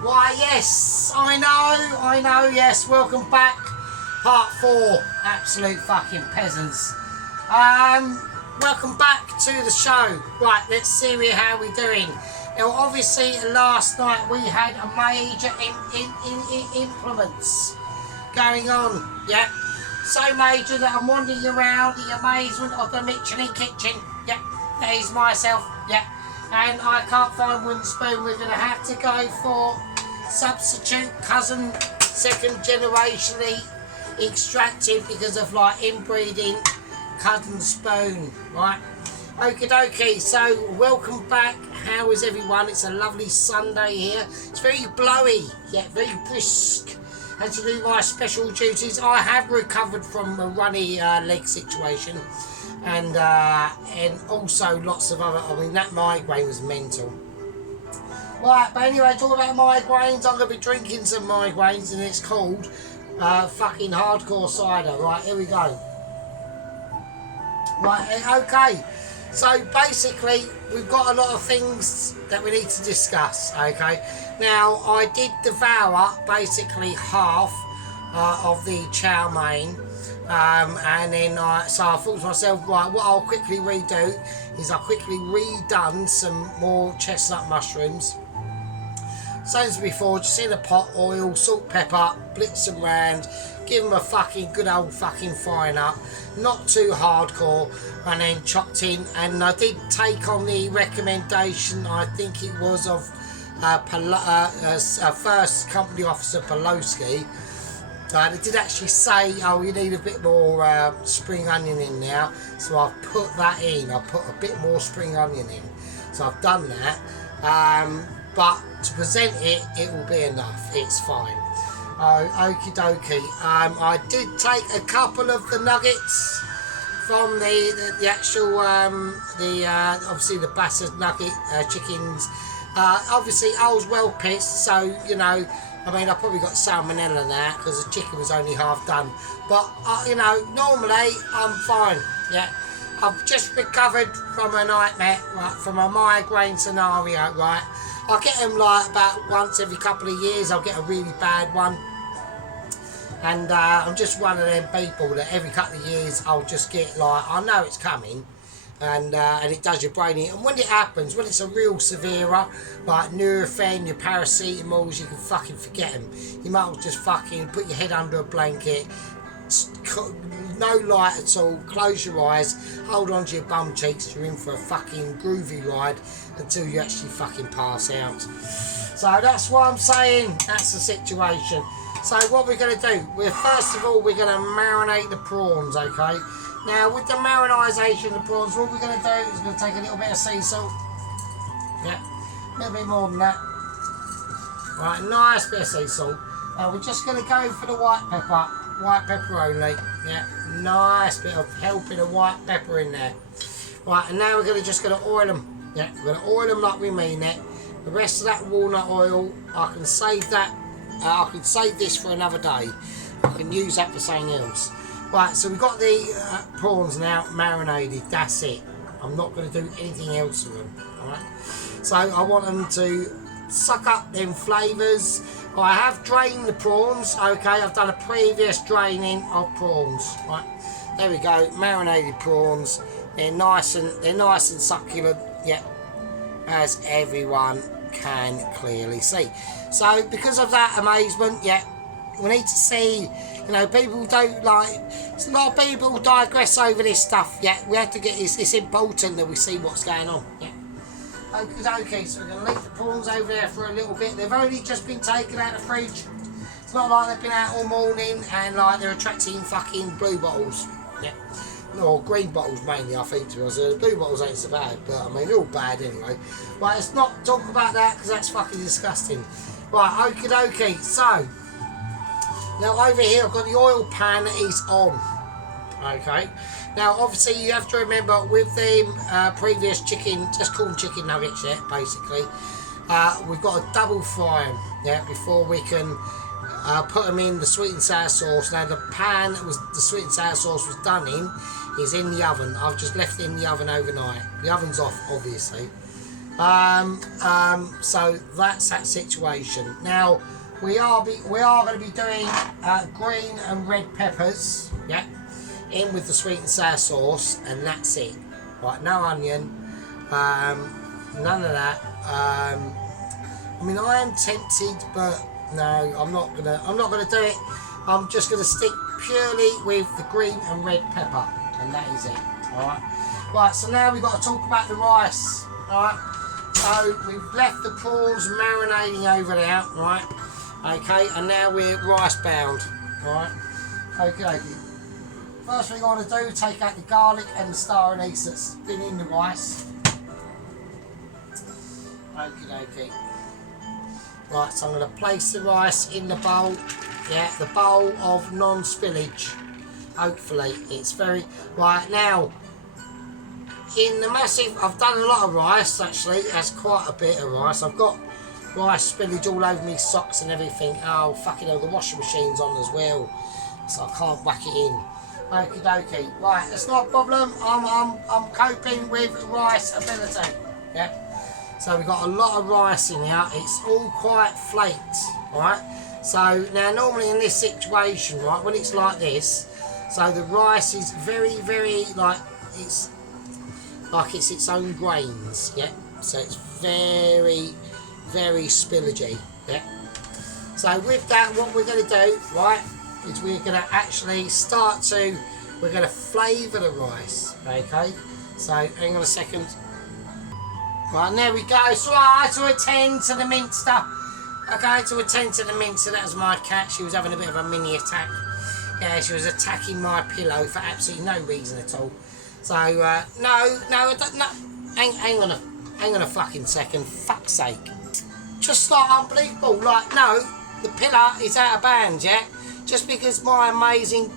Why, yes, I know, yes, welcome back, part 4, absolute fucking peasants. Welcome back to the show. Right, let's see how we're doing. Now, obviously, last night we had a major implements going on, yeah, so major that I'm wandering around the amazement of the Michelin kitchen, yeah, that is myself, yeah, and I can't find wooden spoon. We're going to have to go for substitute cousin, second generationally extracted because of like inbreeding cousin spoon, right? Okie dokie, so welcome back. How is everyone? It's a lovely Sunday here. It's very blowy, yet very brisk. Had to do my special duties. I have recovered from a runny leg situation, and also lots of other. I mean, that migraine was mental. Right, but anyway, talking about migraines, I'm going to be drinking some migraines, and it's called fucking hardcore cider. Right, here we go. Right, okay. So basically, we've got a lot of things that we need to discuss, okay? Now, I did devour basically half of the chow-mein, and then so I thought to myself, right, what I'll quickly redo is I'll quickly redone some more chestnut mushrooms. Same as before, just in a pot, oil, salt, pepper, blitz them round, give them a fucking good old fucking frying up, not too hardcore, and then chopped in. And I did take on the recommendation, I think it was of first company officer Poloski. They did actually say, oh, you need a bit more spring onion in now, so I've put that in. I put a bit more spring onion in, so I've done that. But to present it, it will be enough. It's fine. Okie dokie. I did take a couple of the nuggets from the actual obviously the battered nugget chickens. Obviously I was well pissed, so you know, I mean, I probably got salmonella now because the chicken was only half done. But you know, normally I'm fine. Yeah, I've just recovered from a nightmare, right, from a migraine scenario, right. I get them like about once every couple of years. I'll get a really bad one, and I'm just one of them people that every couple of years I'll just get like, I know it's coming, and it does your brain in. And when it happens, when it's a real severer, like Nurofen, your paracetamols, you can fucking forget them. You might as well just fucking put your head under a blanket, no light at all, close your eyes, hold on to your bum cheeks, you're in for a fucking groovy ride until you actually fucking pass out. So that's what I'm saying, that's the situation. So what we're going to do, first of all, we're going to marinate the prawns, okay? Now with the marinisation of the prawns, what we're going to do is we're going to take a little bit of sea salt, yeah, a little bit more than that, right, nice bit of sea salt. We're just going to go for the white pepper only, yeah, nice bit of helping of white pepper in there. Right, and now we're just going to oil them, yeah, we're going to oil them like we mean it. The rest of that walnut oil, I can save that, I can save this for another day. I can use that for something else. Right, so we've got the prawns now marinated, that's it. I'm not going to do anything else with them, alright. So I want them to suck up them flavours. I have drained the prawns, okay, I've done a previous draining of prawns, right. There we go, marinated prawns. They're nice and succulent, yeah, as everyone can clearly see. So because of that amazement, yeah, we need to see, you know, people don't like, a lot of people digress over this stuff, yeah, we have to get this, it's important that we see what's going on, yeah. Okay, so we're going to leave the prawns over there for a little bit. They've only just been taken out of the fridge. It's not like they've been out all morning and like they're attracting fucking blue bottles, yeah. Or green bottles mainly, I think, to us. The blue bottles ain't so bad, but I mean, they're all bad anyway. Right, let's not talk about that because that's fucking disgusting. Right, okie dokie. So, now over here I've got the oil pan is on. Okay. Now, obviously, you have to remember with the previous chicken, just called chicken nuggets, yeah, basically, we've got to double fry them, yeah, before we can put them in the sweet and sour sauce. Now, the pan that was the sweet and sour sauce was done in is in the oven. I've just left it in the oven overnight. The oven's off, obviously. So that's that situation. Now we are going to be doing green and red peppers, yeah, in with the sweet and sour sauce, and that's it. Right, no onion, none of that. I mean, I am tempted, but no, I'm not gonna do it. I'm just gonna stick purely with the green and red pepper, and that is it. All right. Right. So now we've got to talk about the rice. All right. So we've left the prawns marinating over there, right? Okay, and now we're rice bound. All right. Okay. First thing I want to do, take out the garlic and the star anise that's been in the rice. Okay. Right, so I'm going to place the rice in the bowl. Yeah, the bowl of non-spillage. Hopefully, it's very... Right, now, in the massive... I've done a lot of rice, actually. That's quite a bit of rice. I've got rice spillage all over me socks and everything. Oh, fucking hell, the washing machine's on as well. So I can't whack it in. Okie dokie. Right, it's not a problem. I'm coping with rice ability. Yeah. So we've got a lot of rice in here. It's all quite flaked, right? So now normally in this situation, right, when it's like this, so the rice is very, very it's its own grains, yeah. So it's very, very spillagey, yeah. So with that, what we're going to do, right, is we're going to actually we're going to flavour the rice, okay? So hang on a second. Right, and there we go. So I had to attend to the minster. Okay, to attend to the minster. That was my cat. She was having a bit of a mini attack. Yeah, she was attacking my pillow for absolutely no reason at all. So, no, hang on a fucking second. Fuck's sake. Just like unbelievable. Like, no, the pillow is out of bounds, yeah? Just because my amazing,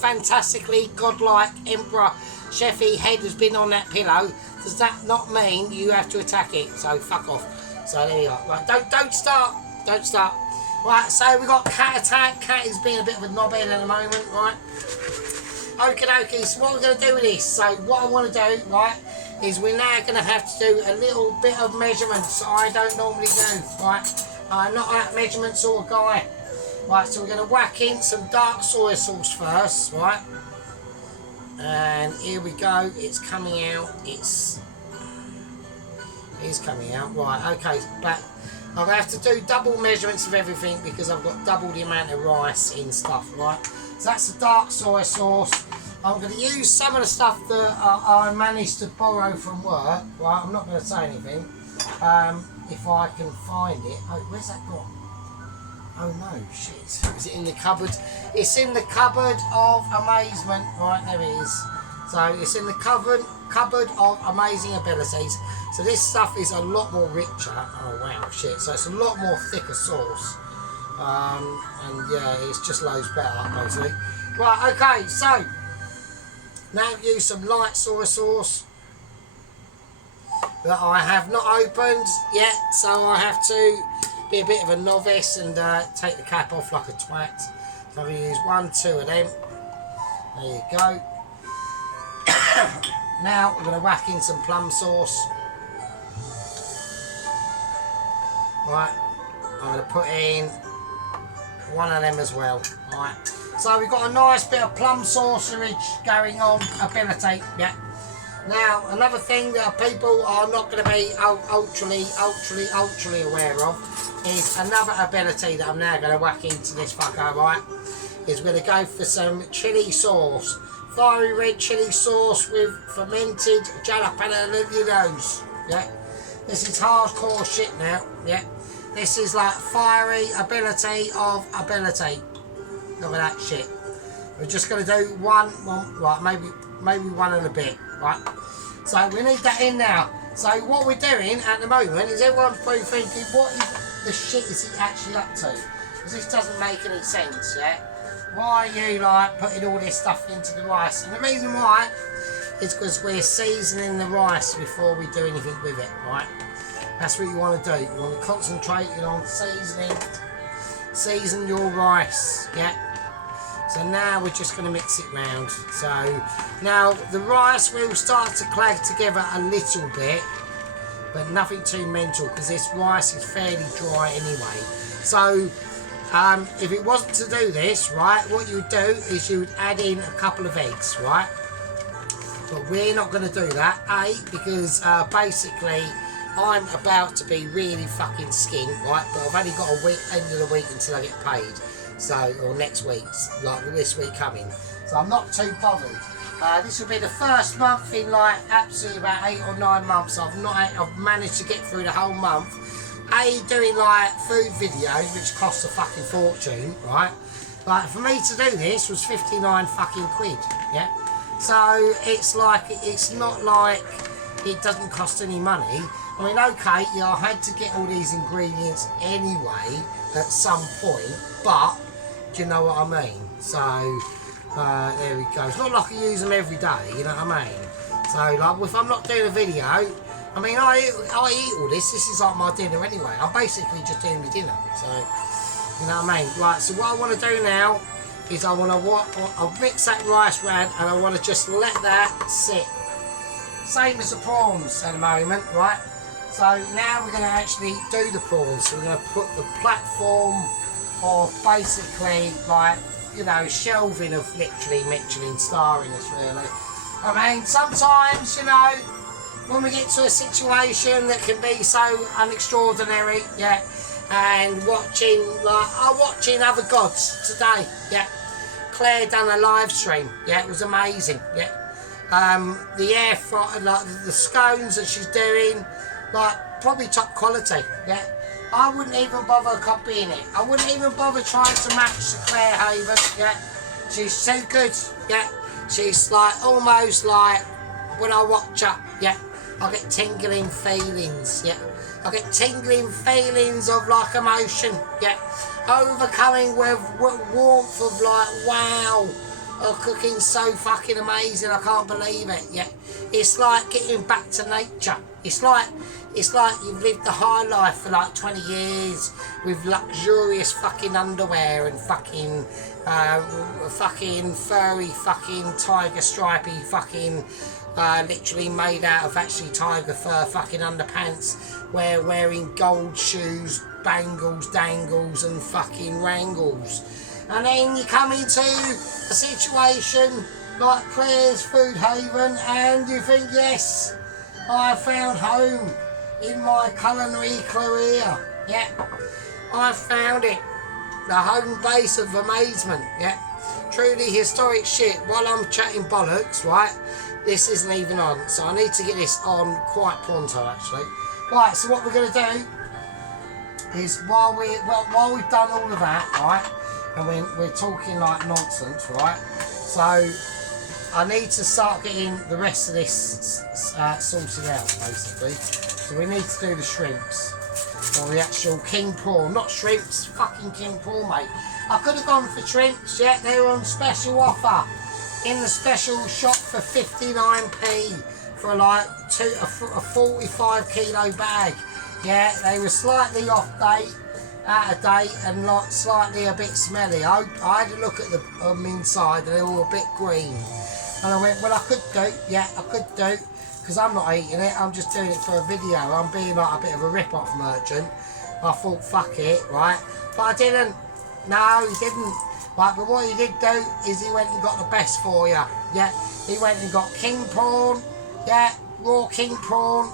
fantastically godlike Emperor Chefy head has been on that pillow, does that not mean you have to attack it? So fuck off. So there you are. Right, don't start. Right, so we got cat attack. Cat is being a bit of a knobhead at the moment, right? Okay, so what we're going to do with this? So what I want to do, right, is we're now going to have to do a little bit of measurements I don't normally do, right? I'm not that measurement sort of guy. Right, so we're going to whack in some dark soy sauce first, right? And here we go, it's coming out, it's coming out, right, okay, but I'll have to do double measurements of everything because I've got double the amount of rice in stuff, right? So that's the dark soy sauce. I'm going to use some of the stuff that I managed to borrow from work, right? I'm not going to say anything, if I can find it. Oh, where's that gone? Oh no, shit. Is it in the cupboard? It's in the cupboard of amazement. Right, there it is. So it's in the cupboard of amazing abilities. So this stuff is a lot more richer. Oh wow, shit. So it's a lot more thicker sauce. And yeah, it's just loads better, basically. Right, okay, so now I've used some light soy sauce that I have not opened yet, so I have to be a bit of a novice and take the cap off like a twat. So I'm going to use 1, 2 of them. There you go. Now we're going to whack in some plum sauce. Right, I'm going to put in 1 of them as well. Right, so we've got a nice bit of plum saucerage going on, ability, yeah. Now, another thing that people are not going to be ultra aware of is another ability that I'm now going to whack into this fucker, right? Is we're going to go for some chili sauce. Fiery red chili sauce with fermented jalapenos, yeah? This is hardcore shit now, yeah? This is like fiery ability of ability. Look at that shit. We're just going to do one, right, maybe 1 and a bit, right? So we need that in now. So what we're doing at the moment is everyone's probably thinking, what the shit is he actually up to? Because this doesn't make any sense, yeah? Why are you like putting all this stuff into the rice? And the reason why is because we're seasoning the rice before we do anything with it, right? That's what you want to do. You want to concentrate on season your rice, yeah? So now we're just going to mix it round. So now the rice will start to clag together a little bit, but nothing too mental because this rice is fairly dry anyway. So if it wasn't to do this, right, what you would do is you would add in a couple of eggs, right? But we're not going to do that, because basically I'm about to be really fucking skint, right? But I've only got a week, end of the week until I get paid. So, or next week, like this week coming. So I'm not too bothered. This will be the first month in like absolutely about 8 or 9 months. I've managed to get through the whole month. Doing like food videos, which cost a fucking fortune, right? Like for me to do this was 59 fucking quid, yeah? So it's like, it's not like it doesn't cost any money. I mean, okay, yeah, I had to get all these ingredients anyway at some point, but do you know what I mean? So there we go. It's not like I use them every day, you know what I mean? So like, if I'm not doing a video, I mean, I eat all this. This is like my dinner anyway. I'm basically just doing my dinner, so you know what I mean? Right. So what I want to do now is I'll mix that rice round and I want to just let that sit. Same as the prawns at the moment, right? So now we're going to actually do the prawns. So we're going to put the platform of basically like, you know, shelving of literally Michelin starring us really. I mean, sometimes, you know, when we get to a situation that can be so unextraordinary, yeah, and watching, like, I'm watching Other Gods today, yeah. Claire done a live stream, yeah, it was amazing, yeah. The air fry, like the scones that she's doing, like probably top quality, yeah. I wouldn't even bother copying it. I wouldn't even bother trying to match the Claire Haven, yeah. She's too good, yeah. She's like almost like when I watch her, yeah, I get tingling feelings, yeah. I get tingling feelings of like emotion, yeah. Overcoming with warmth of like, wow, her cooking's so fucking amazing, I can't believe it, yeah. It's like getting back to nature. It's like you've lived the high life for like 20 years with luxurious fucking underwear and fucking furry fucking tiger stripy fucking literally made out of actually tiger fur fucking underpants, wearing gold shoes, bangles, dangles and fucking wrangles. And then you come into a situation like Claire's Food Haven and you think, yes, I found home in my culinary career, yeah. I found it, the home base of amazement, yeah. Truly historic shit. While I'm chatting bollocks, right, this isn't even on, so I need to get this on quite pronto actually. Right, so what we're going to do is while we've done all of that, right, and we're talking like nonsense, right, so I need to start getting the rest of this sorted out basically. So we need to do the shrimps, or the actual king prawn, not shrimps, fucking king prawn, mate. I could have gone for shrimps, yeah, they were on special offer in the special shop for 59p for like a 45 kilo bag. Yeah, they were slightly off date, out of date, and like slightly a bit smelly. I had a look at them inside and they were a bit green. And I went, well, I could do, yeah, I could do, because I'm not eating it, I'm just doing it for a video. I'm being like a bit of a rip-off merchant. I thought, fuck it, right? But I didn't. No, he didn't. Right, but what he did do is he went and got the best for you. Yeah, he went and got king prawn, yeah, raw king prawn,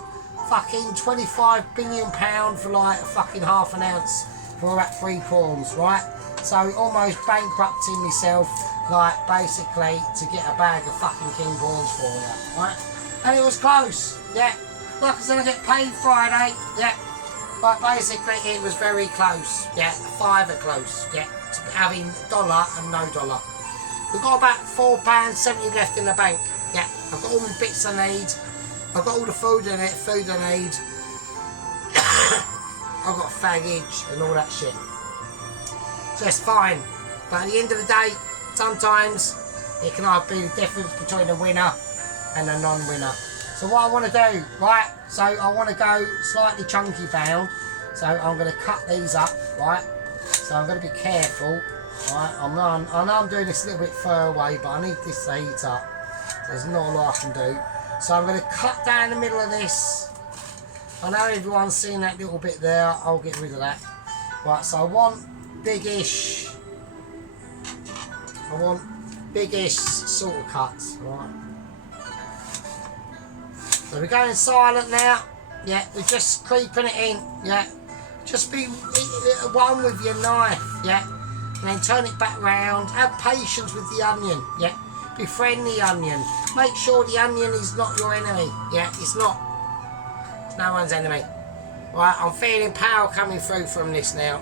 fucking 25 billion pound for like a fucking half an ounce for about 3 prawns, right? So almost bankrupting myself, like basically to get a bag of fucking king prawns for you, right? And it was close, yeah. Like I said, I get paid Friday, yeah. But basically it was very close, yeah. £5 close, yeah. To having dollar and no dollar. We've got about £4.70 left in the bank, yeah. I've got all the bits I need. I've got all the food I need. I've got faggage and all that shit. So it's fine. But at the end of the day, sometimes it can either be the difference between a winner and a non-winner. So what I want to do, right, so I want to go slightly chunky bound. So I'm going to cut these up, right. So I'm going to be careful, right. I know I'm doing this a little bit far away, but I need this to heat up. So there's not a lot I can do. So I'm going to cut down the middle of this I know everyone's seen that little bit there. I'll get rid of that. Right, so I want biggish sort of cuts, right? So we're going silent now. Yeah, we're just creeping it in. Yeah, just be one with your knife. Yeah, and then turn it back round. Have patience with the onion. Yeah, befriend the onion. Make sure the onion is not your enemy. Yeah, it's not. It's no one's enemy. Right, I'm feeling power coming through from this now.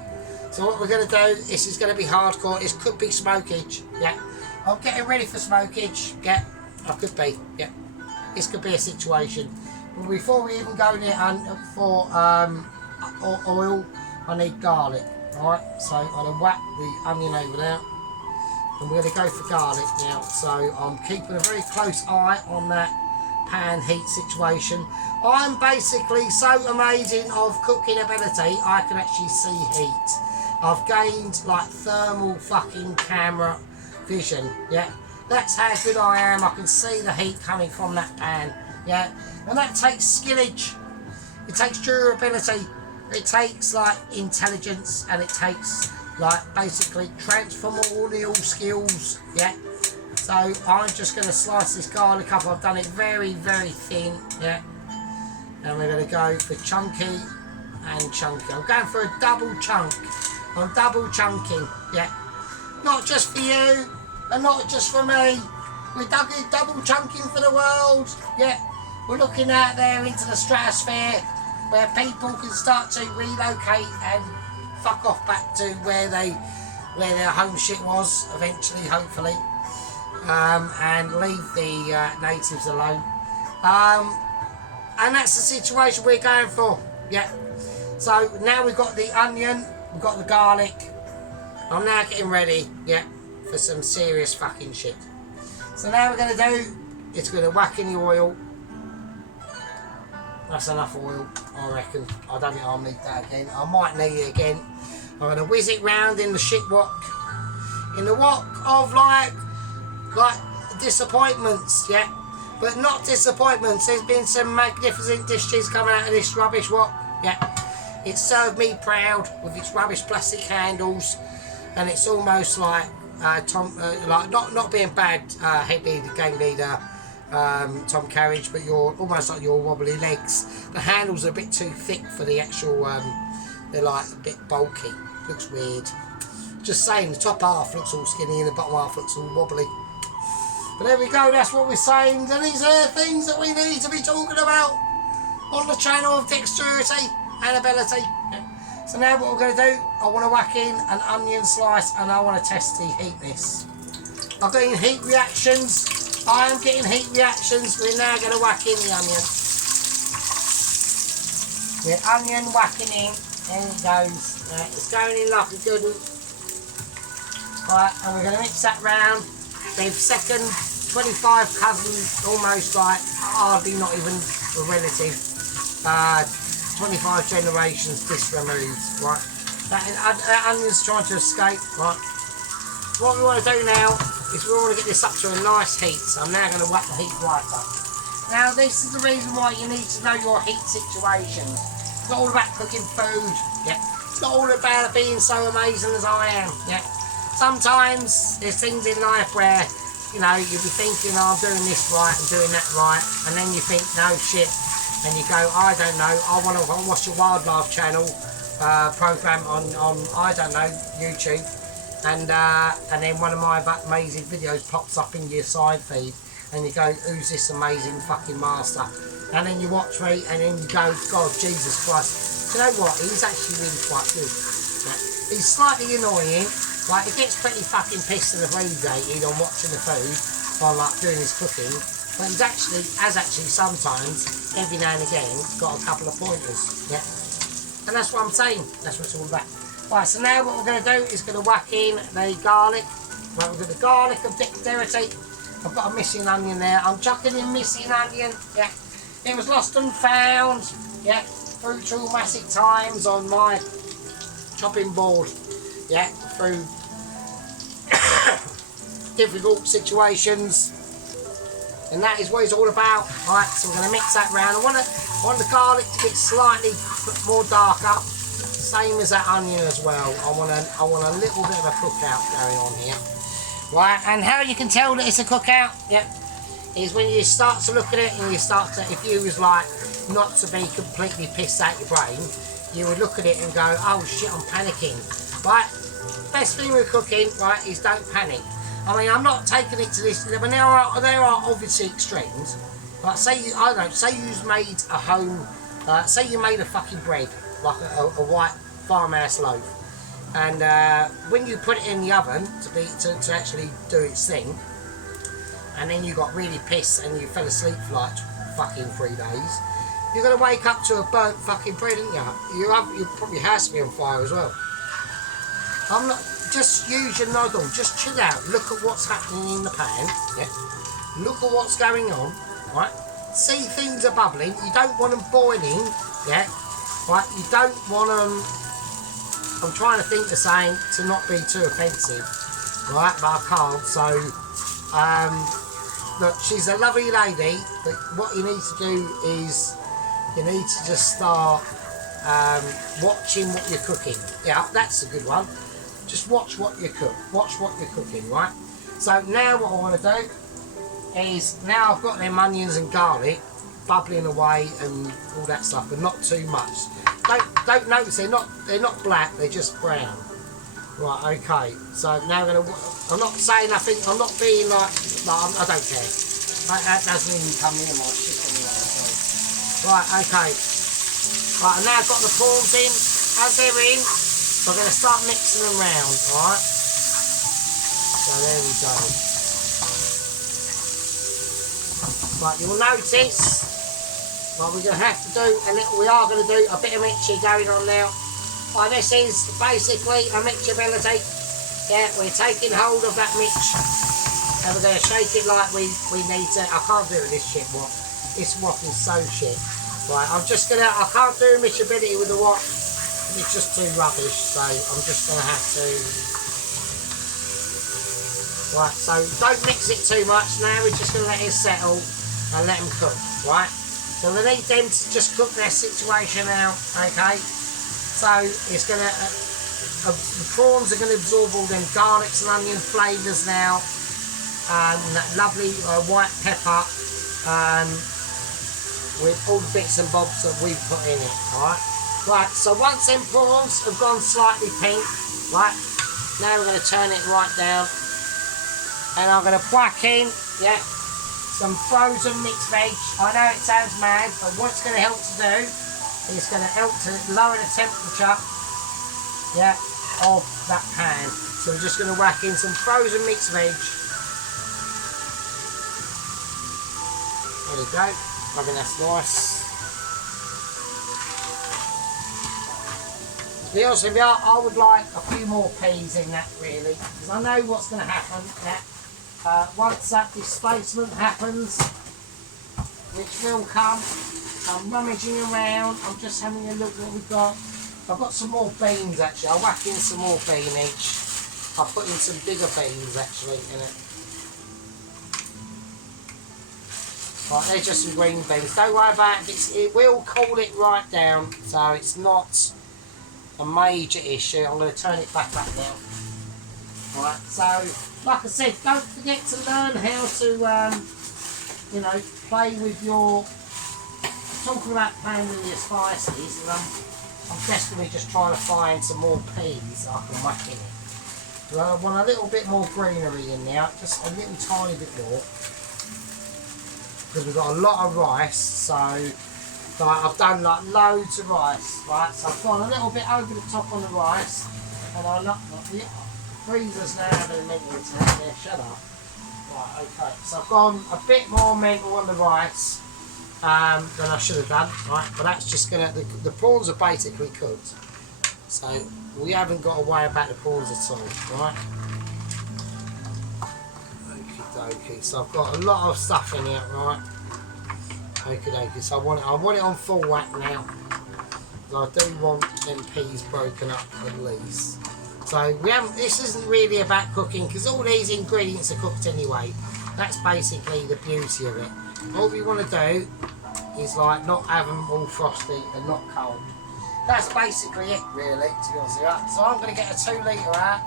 So what we're going to do, this is going to be hardcore. This could be smokage. Yeah, I'm getting ready for smokage. Yeah, I could be. Yeah, this could be a situation. But before we even go near for oil, I need garlic. Alright, so I'm going to whack the onion over there. And we're going to go for garlic now. So I'm keeping a very close eye on that pan heat situation. I'm basically so amazing of cooking ability, I can actually see heat. I've gained like thermal fucking camera vision. Yeah, that's how good I am. I can see the heat coming from that pan. Yeah, and that takes skillage, it takes durability, it takes like intelligence, and it takes like basically transformational skills. Yeah, so I'm just going to slice this garlic up. I've done it very, very thin. Yeah, and we're going to go for chunky and chunky. I'm going for a double chunk. I'm double chunking. Yeah, not just for you and not just for me. We're double chunking for the world. Yeah, we're looking out there into the stratosphere where people can start to relocate and fuck off back to where their home shit was eventually, hopefully, and leave the natives alone. And that's the situation we're going for. Yeah. So now we've got the onion, we've got the garlic. I'm now getting ready, yeah, for some serious fucking shit. So now we're going to do, it's going to whack in the oil. That's enough oil, I reckon. I don't think I'll need that again. I might need it again. I'm going to whiz it round in the shit wok. In the wok of like disappointments, yeah. But not disappointments. There's been some magnificent dishes coming out of this rubbish wok, yeah. It served me proud with its rubbish plastic handles, and it's almost like like not being bad, head leader, gang leader, Tom Carriage, but you're almost like your wobbly legs. The handles are a bit too thick for the actual. They're like a bit bulky. Looks weird. Just saying, the top half looks all skinny and the bottom half looks all wobbly. But there we go. That's what we're saying. And these are things that we need to be talking about on the channel of dexterity and ability. So now what we're going to do, I want to whack in an onion slice and I want to test the heatness. I'm getting heat reactions. I am getting heat reactions. We're now going to whack in the onion. The onion whacking in. There it goes. It's going in like a good one. Right, and we're going to mix that round. The second 25 cousins, almost like hardly not even a relative. 25 generations this removed, right? That onion's trying to escape, right? What we want to do now is we want to get this up to a nice heat, so I'm now going to whack the heat right up. Now this is the reason why you need to know your heat situation. It's not all about cooking food, yeah? It's not all about being so amazing as I am, yeah? Sometimes there's things in life where, you know, you'll be thinking, oh, I'm doing this right, I'm doing that right, and then you think, no shit. And you go, I don't know, I want to watch a wildlife channel program on I don't know, YouTube, and then one of my amazing videos pops up in your side feed, and you go, who's this amazing fucking master? And then you watch me, and then you go, God, Jesus Christ. Do you know what? He's actually really quite good. He's slightly annoying, like he gets pretty fucking pissed and abbreviated on watching the food, on like doing his cooking. But he's actually, sometimes, every now and again, got a couple of pointers, yeah? And that's what I'm saying, that's what it's all about. Right, so now what we're going to do is going to whack in the garlic. Right, we've got the garlic of dexterity. I've got a missing onion there. I'm chucking in missing onion, yeah? It was lost and found, yeah? Through traumatic times on my chopping board, yeah? Through difficult situations. And that is what it's all about. Alright, so we're going to mix that round. I want to I want the garlic to get slightly more darker. Same as that onion as well. I want a little bit of a cookout going on here. Right, and how you can tell that it's a cookout, yep, is when you start to look at it and you start to, if you was like not to be completely pissed out your brain, you would look at it and go, oh shit, I'm panicking. Right, best thing with cooking, right, is don't panic. I mean, I'm not taking it to this, but there are obviously extremes. Like say I don't know, say you made a home, say you made a fucking bread, like a white farmhouse loaf, and when you put it in the oven to actually do its thing, and then you got really pissed and you fell asleep for like fucking 3 days, you're gonna wake up to a burnt fucking bread, aren't you? Your probably house will be on fire as well. I'm not. Just use your noddle. Just chill out. Look at what's happening in the pan. Yeah. Look at what's going on. Right. See things are bubbling. You don't want them boiling. Yeah. Right. You don't want them. I'm trying to think the same to not be too offensive. Right. But I can't. So, look, she's a lovely lady. But what you need to do is you need to just start watching what you're cooking. Yeah, that's a good one. Just watch what you cook. Watch what you're cooking, right? So now what I want to do is, now I've got them onions and garlic bubbling away and all that stuff, but not too much. Don't notice they're not black, they're just brown. Right, okay. So now I'm not saying nothing. I'm not being like I don't care. That doesn't even come near my shit anyway. So. Right, okay. Right, and now I've got the prawns in. As they're in, so I'm going to start mixing them round, alright? So there we go. Right, you'll notice, well, we're going to have to do we are going to do a bit of mixing going on now. Right, this is basically a mixability. Yeah, we're taking hold of that mix and we're going to shake it like we need to. I can't do this shit, what? This wok is so shit. Right, I can't do mixability with the wok. It's just too rubbish, so I'm just going to have to. Right, so don't mix it too much now. We're just going to let it settle and let them cook, right? So we need them to just cook their situation out, okay? So it's going to, the prawns are going to absorb all them garlics and onion flavours now, and that lovely white pepper, with all the bits and bobs that we've put in it, alright? Right, so once them prawns have gone slightly pink, right, now we're going to turn it right down, and I'm going to whack in, yeah, some frozen mixed veg. I know it sounds mad, but what it's going to help to do is going to help to lower the temperature, yeah, of that pan. So we're just going to whack in some frozen mixed veg. There we go. I think that's nice. To be honest with you, I would like a few more peas in that, really, because I know what's going to happen. Yeah. Once that displacement happens, which will come, I'm rummaging around. I'm just having a look what we've got. I've got some more beans actually. I'll whack in some more beanage. I'll put in some bigger beans actually in it. Right, they're just some green beans. Don't worry about it. It will cool it right down, so it's not a major issue. I'm going to turn it back up now. Right, so like I said, don't forget to learn how to, you know, play with your. Talking about playing with your spices, and I'm desperately just trying to find some more peas I can whack in it. So I want a little bit more greenery in there, just a little tiny bit more. Because we've got a lot of rice, so like, I've done like loads of rice, right? So I've gone a little bit over the top on the rice, and I look, the freezer's now having a mental attack there, shut up. Right, okay, so I've gone a bit more mental on the rice than I should have done, right? But that's just gonna, the prawns are basically cooked, so we haven't got to worry about the prawns at all, right? Okay, so I've got a lot of stuff in here, right? Okay, so I want it on full whack now. I do want them peas broken up at least. So this isn't really about cooking because all these ingredients are cooked anyway. That's basically the beauty of it. All we want to do is like not having them all frosty and not cold. That's basically it really, to be honest with you. So I'm going to get a 2 litre out.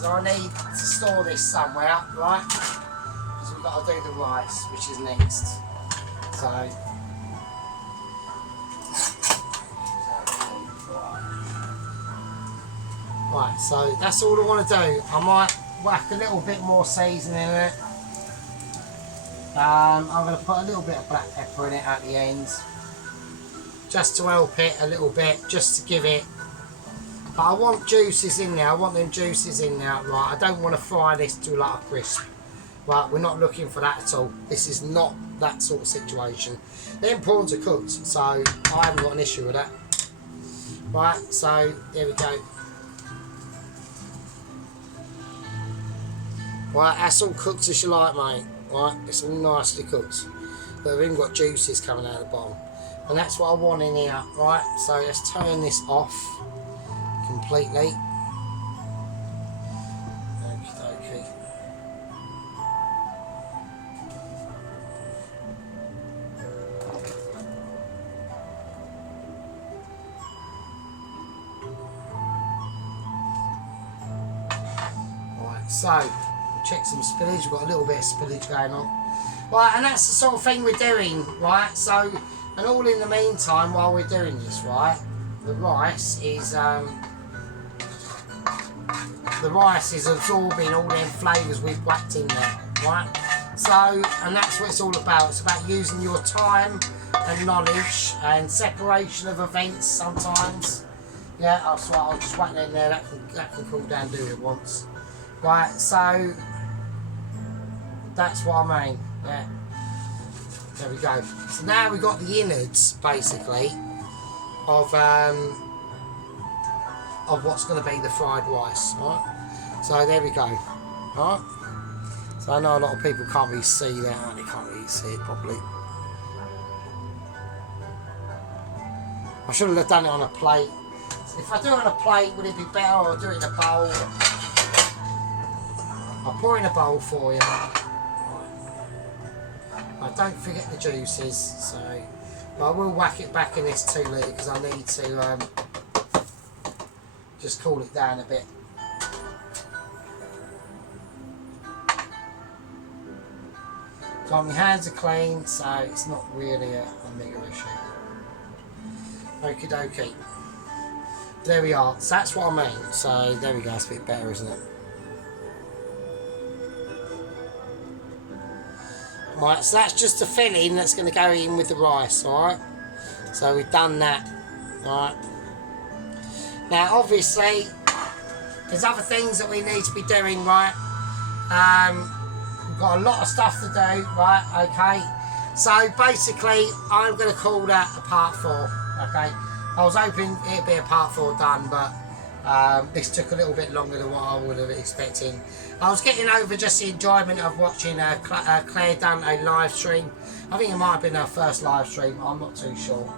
So I need to store this somewhere, right? Because we've got to do the rice, which is next. So right, so that's all I want to do. I might whack a little bit more seasoning in it. I'm going to put a little bit of black pepper in it at the end, just to help it a little bit, just to give it. But I want juices in there. I want them juices in there, right? I don't want to fry this to like a crisp. Right, we're not looking for that at all. This is not that sort of situation. Them prawns are cooked, so I haven't got an issue with that. Right, so there we go. Right, that's all cooked as you like, mate. Right, it's all nicely cooked. But we've even got juices coming out of the bottom. And that's what I want in here, right? So let's turn this off completely. Okie dokie. Right, so check some spillage. We've got a little bit of spillage going on. Right, and that's the sort of thing we're doing, right? So, and all in the meantime, while we're doing this, right, the rice is absorbing all them flavours we've whacked in there, right? So, and that's what it's all about. It's about using your time and knowledge and separation of events sometimes. Yeah, I'll just whack that in there. That can cool down, do it once. Right, so that's what I mean. Yeah, there we go. So now we've got the innards basically of what's going to be the fried rice, right? So there we go, right? So I know a lot of people can't really see that, they can't really see it properly. I should have done it on a plate. If I do it on a plate, would it be better, or do it in a bowl? I'll pour in a bowl for you. Don't forget the juices, so but I will whack it back in this 2 litre because I need to just cool it down a bit. So my hands are clean, so it's not really a mega issue. Okie dokie. There we are. So that's what I mean. So there we go. It's a bit better, isn't it? Right, so that's just the filling that's going to go in with the rice, alright? So we've done that, alright? Now, obviously, there's other things that we need to be doing, right? We've got a lot of stuff to do, right? Okay. So basically, I'm going to call that a part 4, okay? I was hoping it'd be a part 4 done, but this took a little bit longer than what I would have expected. I was getting over just the enjoyment of watching Claire done a live stream. I think it might have been her first live stream, I'm not too sure.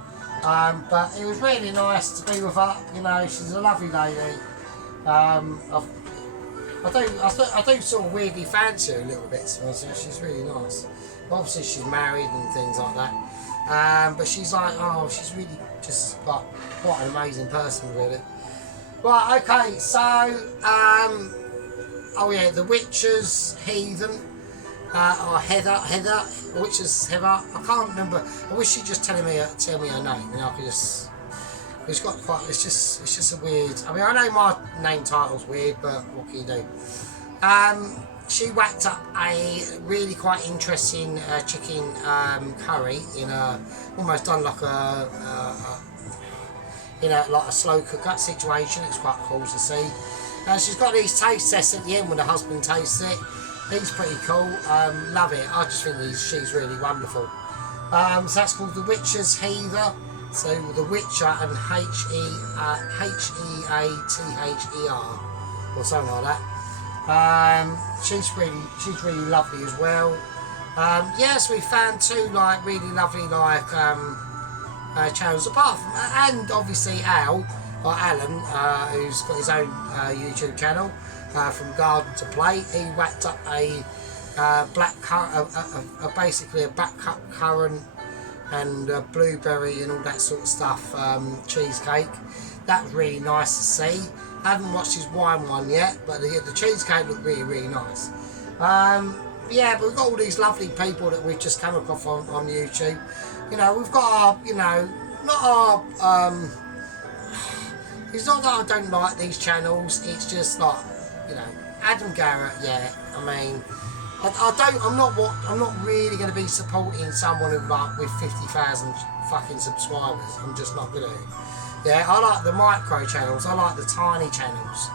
But it was really nice to be with her, you know, she's a lovely lady. I do sort of weirdly fancy her a little bit, so she's really nice. Obviously she's married and things like that. But she's like, oh, she's really just like quite an amazing person, really. Right, okay, so, oh yeah, the Witcher's Heathen, or Heather, Witcher's Heather, I can't remember. I wish she'd just tell me her name, and I could just, it's just a weird, I mean, I know my name title's weird, but what can you do? She whacked up a really quite interesting chicken curry in a, almost done like a you know, like a slow cooker situation. It's quite cool to see. She's got these taste tests at the end when the husband tastes it. He's pretty cool. Love it. I just think she's really wonderful. So that's called the Witcher's Heather. So the Witcher and H-E-A-T-H-E-R or something like that. She's really lovely as well. Yes, we found 2 like really lovely like channels apart from, and obviously Alan, who's got his own YouTube channel, from Garden to Plate. He whacked up a basically a black currant and blueberry and all that sort of stuff cheesecake. That was really nice to see. I haven't watched his wine one yet, but the cheesecake looked really, really nice. Yeah, but we've got all these lovely people that we've just come across on YouTube. You know, we've got our, you know, not our, it's not that I don't like these channels, it's just like, you know, Adam Garrett, yeah, I mean, I'm not really going to be supporting someone who like with 50,000 fucking subscribers. I'm just not going to. Yeah, I like the micro channels. I like the tiny channels.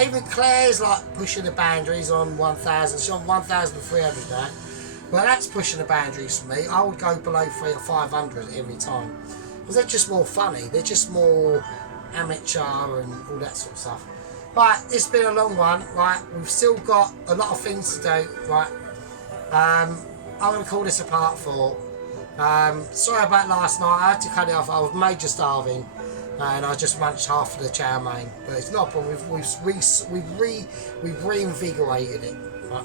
Even Claire's like pushing the boundaries on 1,000. She's on 1,300 now. Well, that's pushing the boundaries for me. I would go below 300 or 500 every time because they're just more funny. They're just more amateur and all that sort of stuff. Right, it's been a long one, right, we've still got a lot of things to do, right, I'm going to call this a part 4, sorry about last night, I had to cut it off, I was major starving, and I just munched half of the chow mein, but it's not a problem, we've reinvigorated it, right,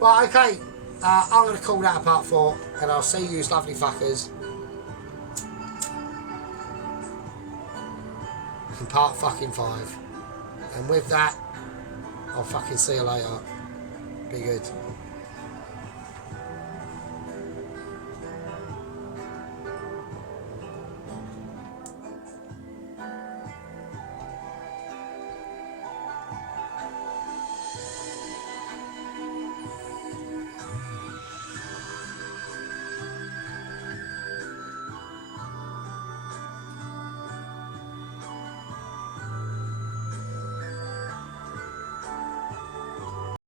well, okay, I'm going to call that a part 4, and I'll see you lovely fuckers in part fucking 5. And with that, I'll fucking see you later. Be good.